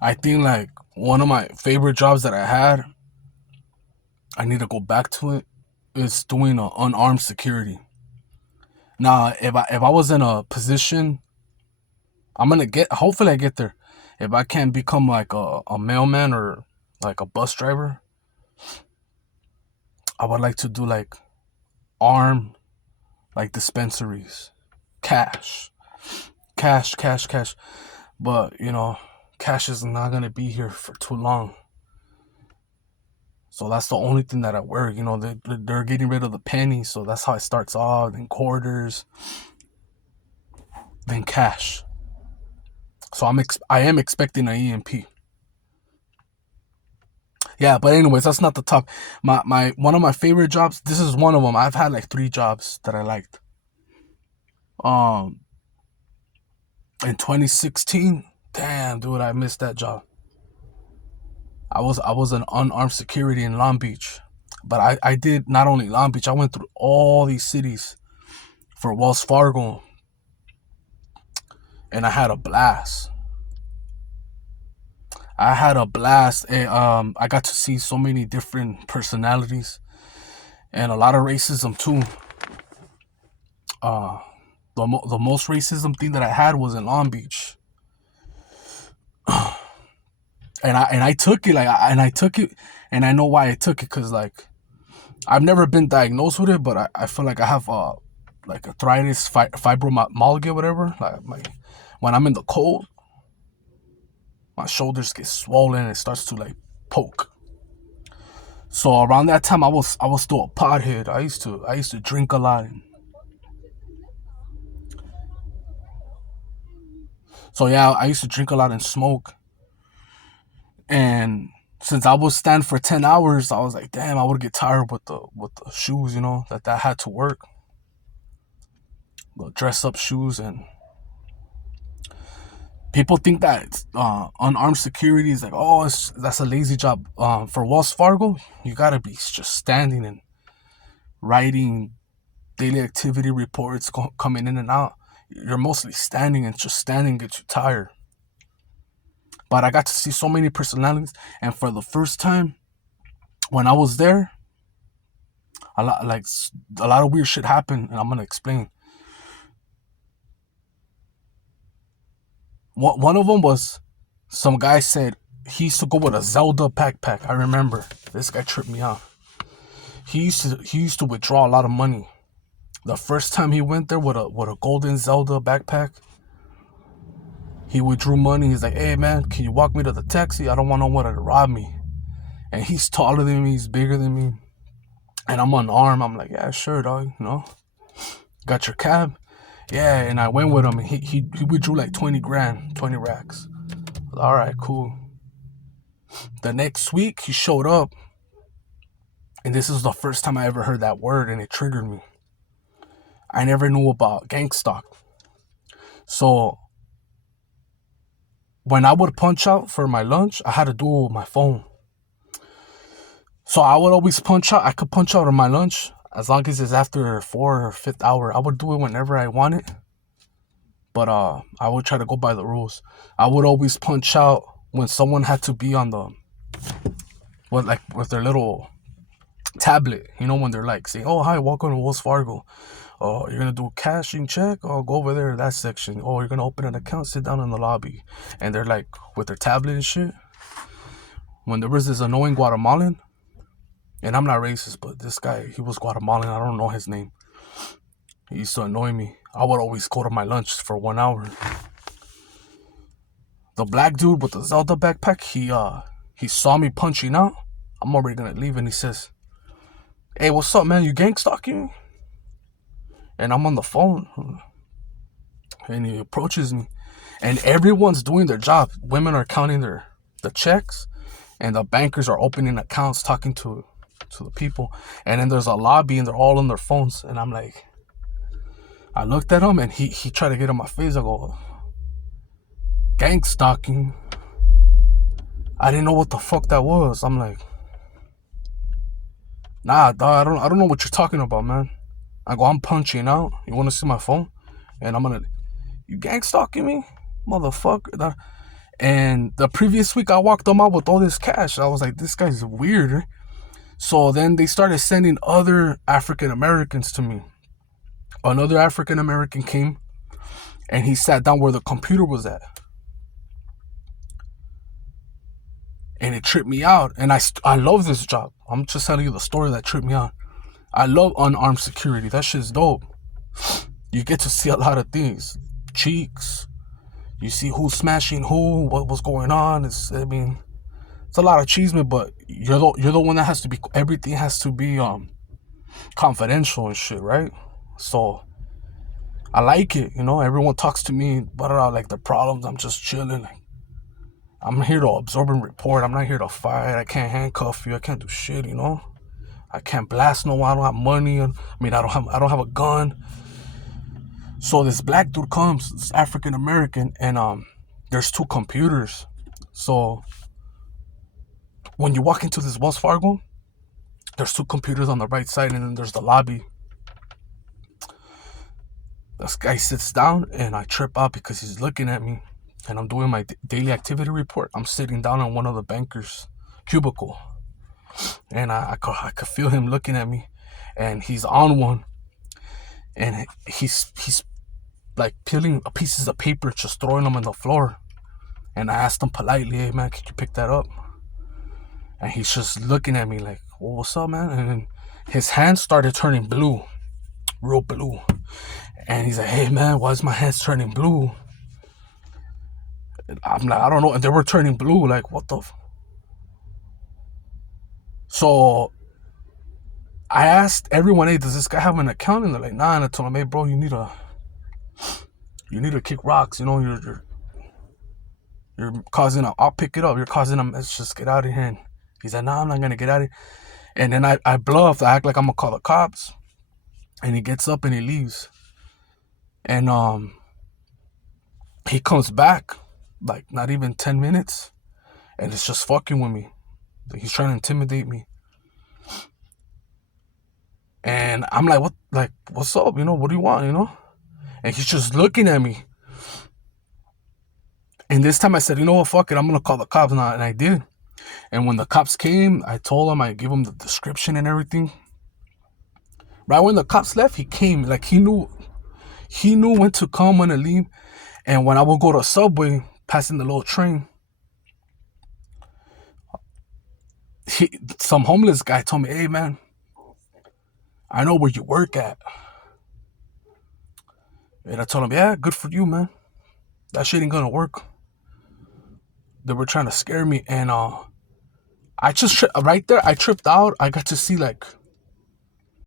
I think like one of my favorite jobs that I had, I need to go back to it, is doing unarmed security. Now, if I was in a position, I'm gonna get. Hopefully, I get there. If I can't become like a mailman or like a bus driver, I would like to do like armed like dispensaries, cash, cash. But cash is not gonna be here for too long. So that's the only thing that I work. They're getting rid of the penny, so that's how it starts off. Then quarters, then cash. So I am expecting an EMP. Yeah, but anyways, that's not the top. My one of my favorite jobs. This is one of them. I've had like three jobs that I liked. Um, in 2016, damn dude, I missed that job. I was an unarmed security in Long Beach, but I did not only Long Beach. I went through all these cities for Wells Fargo, and I had a blast. I had a blast, and I got to see so many different personalities and a lot of racism too. Uh, the most racism thing that I had was in Long Beach, and I took it and I took it, and I know why I took it, because like I've never been diagnosed with it, but I feel like I have like arthritis, fibromyalgia, whatever. Like when I'm in the cold, my shoulders get swollen and it starts to like poke. So around that time, I was still a pothead. I used to drink a lot. So yeah, I used to drink a lot and smoke. And since I would stand for 10 hours, I was like, damn, I would get tired with the shoes, that had to work, the dress up shoes. And people think that unarmed security is like, oh, that's a lazy job. For Wells Fargo, you gotta be just standing and writing daily activity reports, coming in and out. You're mostly standing, and just standing gets you tired. But I got to see so many personalities, and for the first time when I was there, a lot of weird shit happened, and I'm gonna explain. One of them was, some guy said he used to go with a Zelda backpack. I remember this guy tripped me out. He used to withdraw a lot of money. The first time he went there with a golden Zelda backpack, he withdrew money. He's like, "Hey man, can you walk me to the taxi? I don't want no one to rob me." And he's taller than me. He's bigger than me. And I'm unarmed. I'm like, "Yeah, sure, dog. Got your cab." Yeah, and I went with him. And he withdrew like 20 grand, 20 racks. All right, cool. The next week he showed up, and this is the first time I ever heard that word, and it triggered me. I never knew about gang stock. So when I would punch out for my lunch, I had to do it with my phone. So I would always punch out. I could punch out on my lunch as long as it's after 4th or 5th hour. I would do it whenever I wanted, but I would try to go by the rules. I would always punch out when someone had to be on the with their little tablet. When they're like saying, "Oh hi, welcome to Wells Fargo. Oh, you're gonna do cash and check? Oh, go over there to that section. Oh, you're gonna open an account, sit down in the lobby." And they're like with their tablet and shit. When there was this annoying Guatemalan, and I'm not racist, but this guy, he was Guatemalan. I don't know his name. He used to annoy me. I would always go to my lunch for 1 hour. The black dude with the Zelda backpack, he saw me punching out. I'm already gonna leave, and he says, "Hey, what's up, man? You gang stalking me?" And I'm on the phone, and he approaches me, and everyone's doing their job. Women are counting the checks, and the bankers are opening accounts, talking to the people. And then there's a lobby, and they're all on their phones. And I'm like, I looked at him, and he tried to get in my face. I go, "Gang stalking?" I didn't know what the fuck that was. I'm like, "Nah, dog, I don't know what you're talking about, man." I go, "I'm punching out. You want to see my phone?" And I'm gonna, "You gang stalking me, motherfucker?" And the previous week, I walked them out with all this cash. I was like, this guy's weird. So then they started sending other African Americans to me. Another African American came and he sat down where the computer was at. And it tripped me out. And I love this job. I'm just telling you the story that tripped me out. I love unarmed security. That shit's dope. You get to see a lot of things. Cheeks. You see who's smashing who, what was going on. It's a lot of cheeseman, but you're the one that has to be, everything has to be confidential and shit, right? So I like it, everyone talks to me about like the problems. I'm just chilling. Like, I'm here to absorb and report. I'm not here to fight. I can't handcuff you. I can't do shit, I can't blast no one. I don't have money. I don't have a gun. So this black dude comes, this African American, and there's two computers. So when you walk into this Wells Fargo, there's two computers on the right side, and then there's the lobby. This guy sits down, and I trip out because he's looking at me, and I'm doing my daily activity report. I'm sitting down on one of the bankers' cubicle, and I could feel him looking at me, and he's on one, and he's like peeling pieces of paper, just throwing them on the floor. And I asked him politely, hey man, could you pick that up? And he's just looking at me like, well, what's up, man? And then his hands started turning blue, real blue. And he's like, hey man, why is my hands turning blue? And I'm like, I don't know. And they were turning blue, like, what the So I asked everyone, hey, does this guy have an account? And they're like, nah. And I told him, hey bro, you need to kick rocks, you're causing I'll pick it up. You're causing a mess. Just get out of here. And he's like, nah, I'm not going to get out of here. And then I bluffed. I act like I'm going to call the cops. And he gets up and he leaves. And he comes back, like not even 10 minutes. And it's just fucking with me. He's trying to intimidate me. And I'm like, what's up? What do you want, And he's just looking at me. And this time I said, you know what, fuck it, I'm going to call the cops now. And I did. And when the cops came, I told them, I gave them the description and everything. Right when the cops left, he came. Like, he knew when to come, when to leave. And when I would go to a subway, passing the little train, some homeless guy told me, hey man, I know where you work at. And I told him, yeah, good for you, man. That shit ain't gonna work. They were trying to scare me. And I just right there, I tripped out. I got to see like